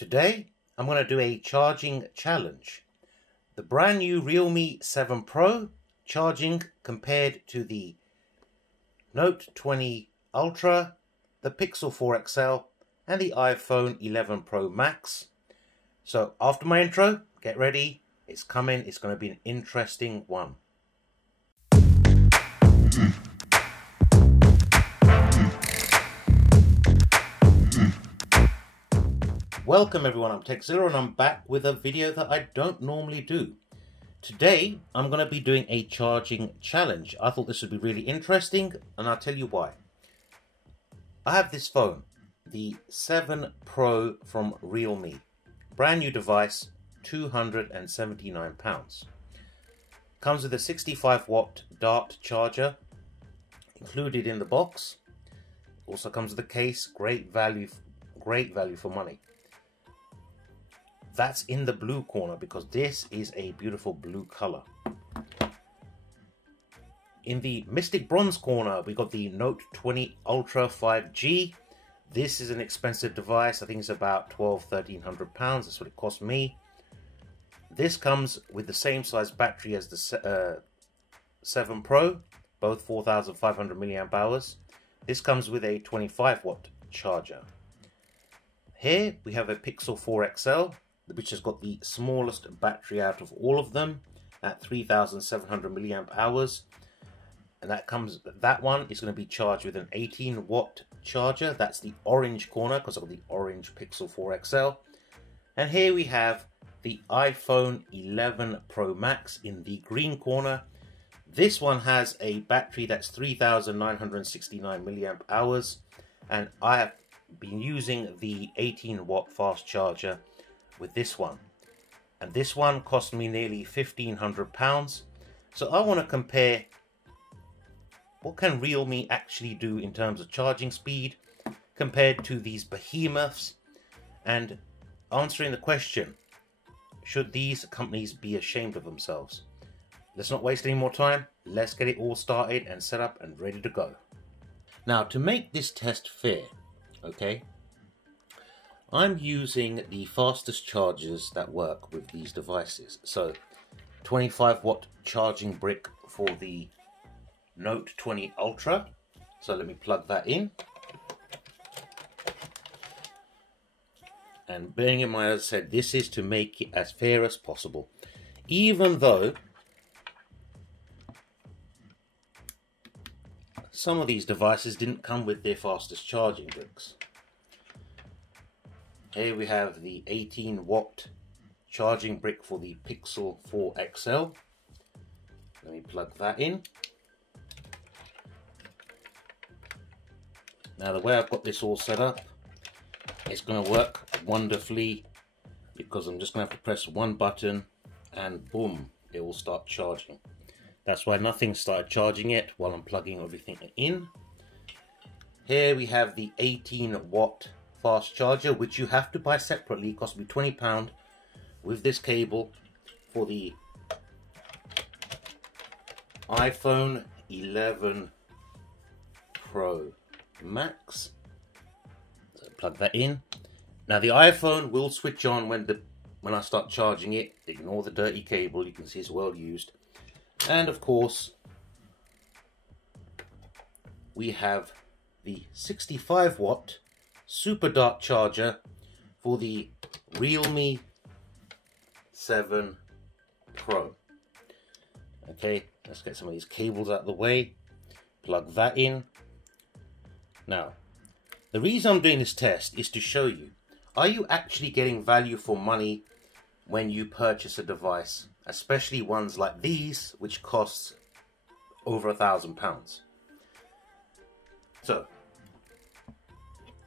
Today, I'm going to do a charging challenge. The brand new Realme 7 Pro charging compared to the Note 20 Ultra, the Pixel 4 XL, and the iPhone 11 Pro Max. So after my intro, get ready. It's coming. It's going to be an interesting one. Welcome everyone, I'm TechZero and I'm back with a video that I don't normally do. Today I'm going to be doing a charging challenge. I thought this would be really interesting and I'll tell you why. I have this phone, the 7 Pro from Realme. Brand new device, £279. Comes with a 65 watt Dart charger included in the box. Also comes with a case, great value for money. That's in the blue corner because this is a beautiful blue color. In the Mystic Bronze corner, we got the Note 20 Ultra 5G. This is an expensive device. I think it's about £1,200–1,300. That's what it cost me. This comes with the same size battery as the 7 Pro, both 4,500 milliamp hours. This comes with a 25 watt charger. Here we have a Pixel 4 XL, which has got the smallest battery out of all of them at 3,700 milliamp hours. And that one is going to be charged with an 18 watt charger. That's the orange corner because I've got the orange Pixel 4 XL. And here we have the iPhone 11 Pro Max in the green corner. This one has a battery that's 3,969 milliamp hours. And I have been using the 18 watt fast charger with this one, and this one cost me nearly £1,500. So I want to compare what can Realme actually do in terms of charging speed compared to these behemoths, and answering the question, should these companies be ashamed of themselves? Let's not waste any more time. Let's get it all started and set up and ready to go. Now, to make this test fair, okay, I'm using the fastest chargers that work with these devices. So 25 watt charging brick for the Note 20 Ultra. So let me plug that in. And bearing in mind, as I said, this is to make it as fair as possible. Even though some of these devices didn't come with their fastest charging bricks. Here we have the 18 watt charging brick for the Pixel 4 XL. Let me plug that in. Now the way I've got this all set up, it's going to work wonderfully because I'm just going to have to press one button and boom, it will start charging. That's why nothing started charging yet while I'm plugging everything in. Here we have the 18 watt fast charger, which you have to buy separately. It cost me £20 with this cable for the iPhone 11 Pro Max. So plug that in. Now the iPhone will switch on when I start charging it. Ignore the dirty cable, you can see it's well used. And of course we have the 65 watt superdart charger for the Realme 7 Pro. Okay, let's get some of these cables out of the way. Plug that in. Now, the reason I'm doing this test is to show you, are you actually getting value for money when you purchase a device, especially ones like these, which costs over £1,000. So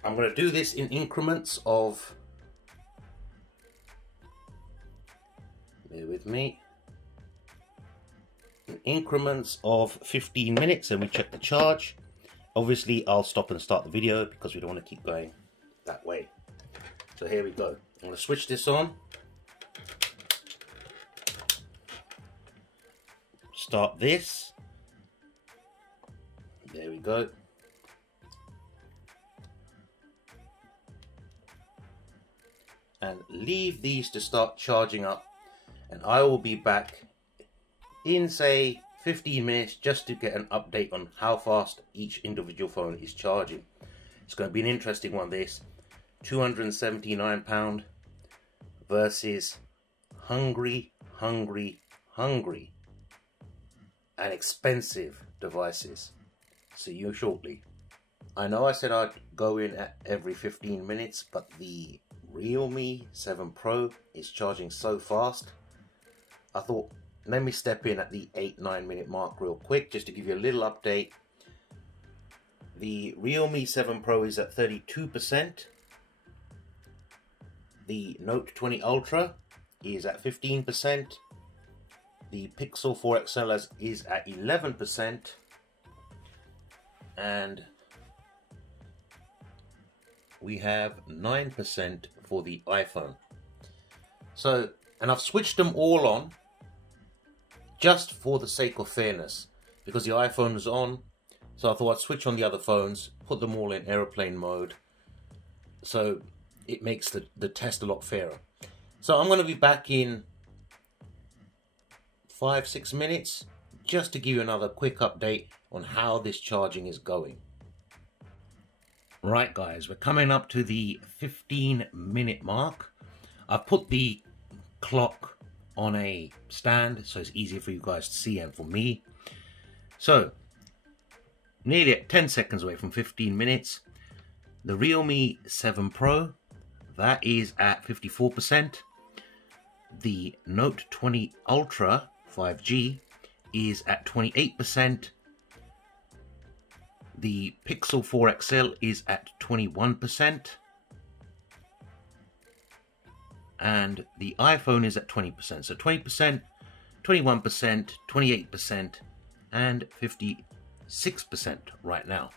I'm going to do this in increments of, bear with me, in increments of 15 minutes, and we check the charge. Obviously I'll stop and start the video because we don't want to keep going that way. So here we go. I'm going to switch this on. Start this. There we go. and leave these to start charging up, and I will be back in say 15 minutes just to get an update on how fast each individual phone is charging. It's going to be an interesting one, this. £279 versus hungry and expensive devices. See you shortly. I know I said I'd go in at every 15 minutes, but the Realme 7 Pro is charging so fast. I thought, let me step in at the 8-9 minute mark real quick just to give you a little update. The Realme 7 Pro is at 32%. The Note 20 Ultra is at 15%. The Pixel 4 XL is at 11%. And we have 9% for the iPhone. So, and I've switched them all on just for the sake of fairness, because the iPhone is on, so I thought I'd switch on the other phones, put them all in airplane mode, so it makes the test a lot fairer. So I'm going to be back in 5-6 minutes just to give you another quick update on how this charging is going. Right guys, we're coming up to the 15-minute mark. I've put the clock on a stand so it's easier for you guys to see and for me. So, nearly at 10 seconds away from 15 minutes. The Realme 7 Pro, that is at 54%. The Note 20 Ultra 5G is at 28%. The Pixel 4 XL is at 21%. And the iPhone is at 20%. So 20%, 21%, 28%, and 56% right now.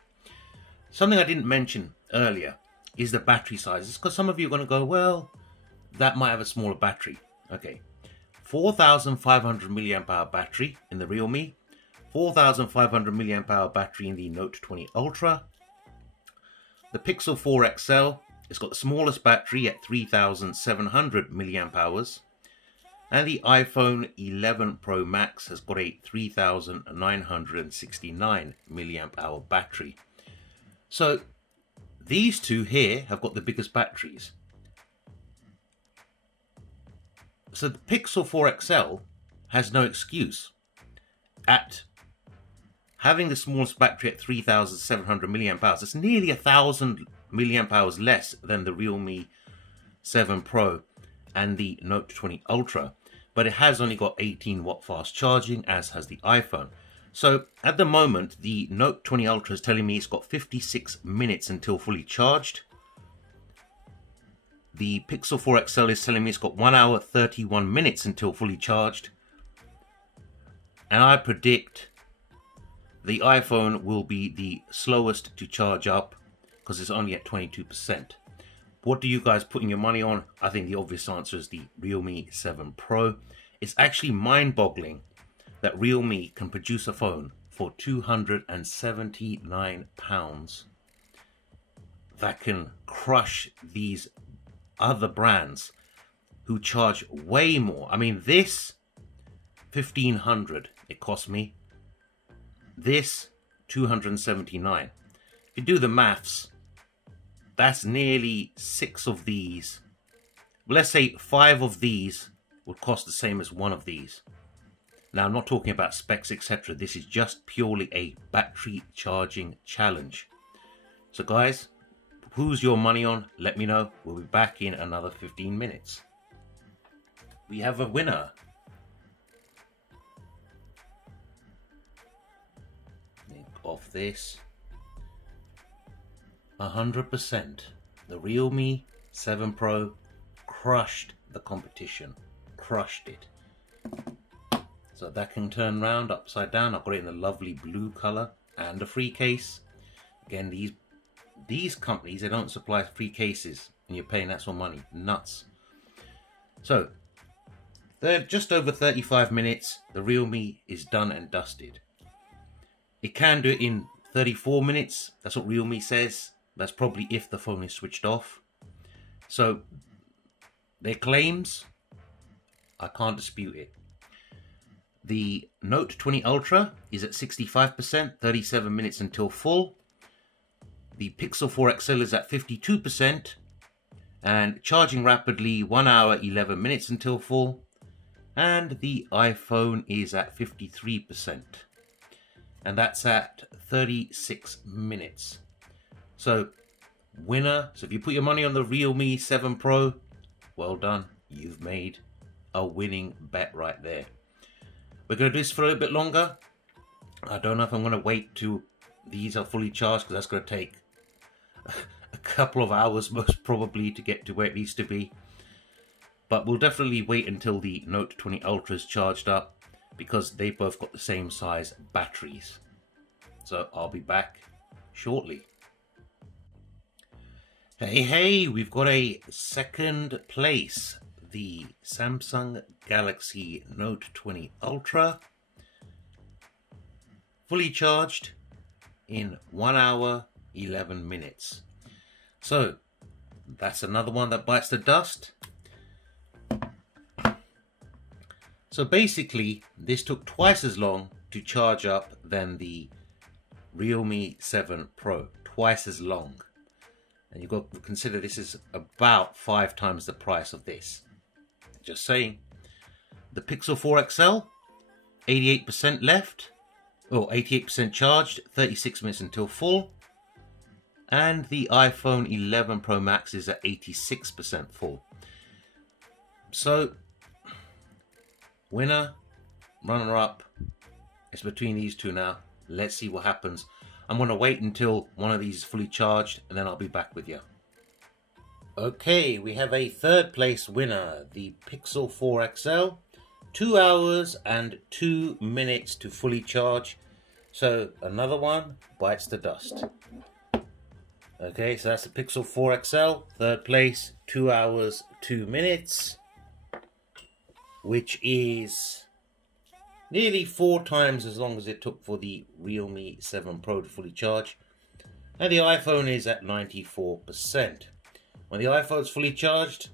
Something I didn't mention earlier is the battery sizes, because some of you are going to go, well, that might have a smaller battery. Okay, 4,500 milliamp hour battery in the Realme, 4,500 milliamp hour battery in the Note 20 Ultra. The Pixel 4 XL, it's got the smallest battery at 3,700 milliamp hours. And the iPhone 11 Pro Max has got a 3,969 milliamp hour battery. So these two here have got the biggest batteries. So the Pixel 4 XL has no excuse at having the smallest battery at 3,700 milliamp hours. It's nearly 1,000 milliamp hours less than the Realme 7 Pro and the Note 20 Ultra, but it has only got 18 watt fast charging, as has the iPhone. So at the moment, the Note 20 Ultra is telling me it's got 56 minutes until fully charged. The Pixel 4 XL is telling me it's got 1 hour 31 minutes until fully charged. And I predict the iPhone will be the slowest to charge up because it's only at 22%. What do you guys putting your money on? I think the obvious answer is the Realme 7 Pro. It's actually mind-boggling that Realme can produce a phone for £279 that can crush these other brands who charge way more. I mean, this $1,500 it cost me. This $279. If you do the maths, that's nearly 6 of these. Let's say 5 of these would cost the same as 1 of these. Now, I'm not talking about specs, etc. This is just purely a battery charging challenge. So guys, who's your money on? Let me know. We'll be back in another 15 minutes. We have a winner. Off this 100%. The Realme 7 Pro crushed the competition. Crushed it. So that can turn round upside down. I've got it in a lovely blue color and a free case. Again, these companies, they don't supply free cases and you're paying that sort of money. Nuts. So they're just over 35 minutes. The Realme is done and dusted. It can do it in 34 minutes. That's what Realme says. That's probably if the phone is switched off. So their claims, I can't dispute it. The Note 20 Ultra is at 65%, 37 minutes until full. The Pixel 4 XL is at 52%, and charging rapidly 1 hour 11 minutes until full. And the iPhone is at 53%, and that's at 36 minutes. So winner. So if you put your money on the Realme 7 Pro, well done, you've made a winning bet right there. We're going to do this for a little bit longer. I don't know if I'm going to wait till these are fully charged, because that's going to take a couple of hours most probably to get to where it needs to be. But we'll definitely wait until the Note 20 Ultra is charged up, because they both got the same size batteries. So I'll be back shortly. Hey, we've got a second place. The Samsung Galaxy Note 20 Ultra. Fully charged in 1 hour 11 minutes. So that's another one that bites the dust. So basically, this took twice as long to charge up than the Realme 7 Pro. Twice as long. And you've got to consider this is about 5 times the price of this. Just saying. The Pixel 4 XL, 88% left. Oh, 88% charged, 36 minutes until full. And the iPhone 11 Pro Max is at 86% full. So, winner, runner-up, it's between these two now. Let's see what happens. I'm going to wait until one of these is fully charged, and then I'll be back with you. Okay, we have a third place winner, the Pixel 4 XL. 2 hours and 2 minutes to fully charge. So another one bites the dust. Okay, so that's the Pixel 4 XL. Third place, 2 hours, 2 minutes. Which is nearly 4 times as long as it took for the Realme 7 Pro to fully charge. And the iPhone is at 94%. When the iPhone's fully charged,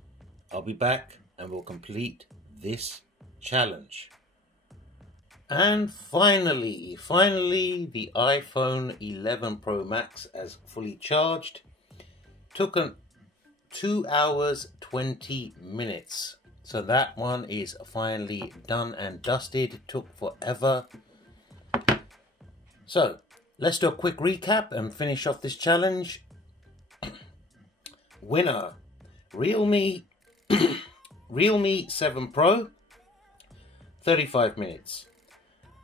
I'll be back and we'll complete this challenge. And finally, the iPhone 11 Pro Max as fully charged. Took 2 hours 20 minutes. So that one is finally done and dusted. It took forever. So let's do a quick recap and finish off this challenge. Winner, Realme 7 Pro, 35 minutes.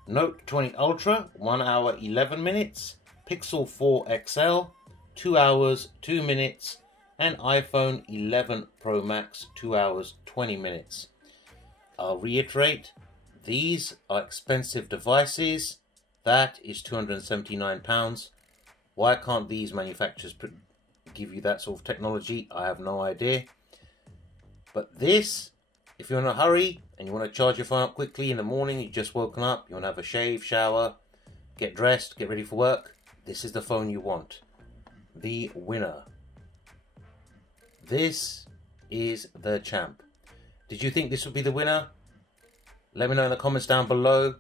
Note 20 Ultra, 1 hour 11 minutes. Pixel 4 XL, 2 hours 2 minutes. And iPhone 11 Pro Max, 2 hours 20 minutes. I'll reiterate, these are expensive devices. That is £279. Why can't these manufacturers give you that sort of technology? I have no idea. But this, if you're in a hurry and you want to charge your phone up quickly in the morning, you've just woken up, you want to have a shave, shower, get dressed, get ready for work, this is the phone you want. The winner. This is the champ. Did you think this would be the winner? Let me know in the comments down below.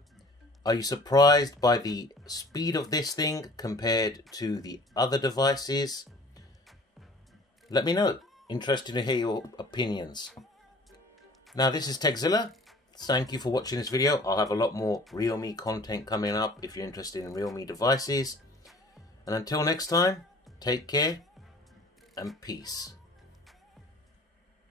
Are you surprised by the speed of this thing compared to the other devices? Let me know. Interested to hear your opinions. Now, this is Techzilla. Thank you for watching this video. I'll have a lot more Realme content coming up if you're interested in Realme devices. And until next time, take care and peace.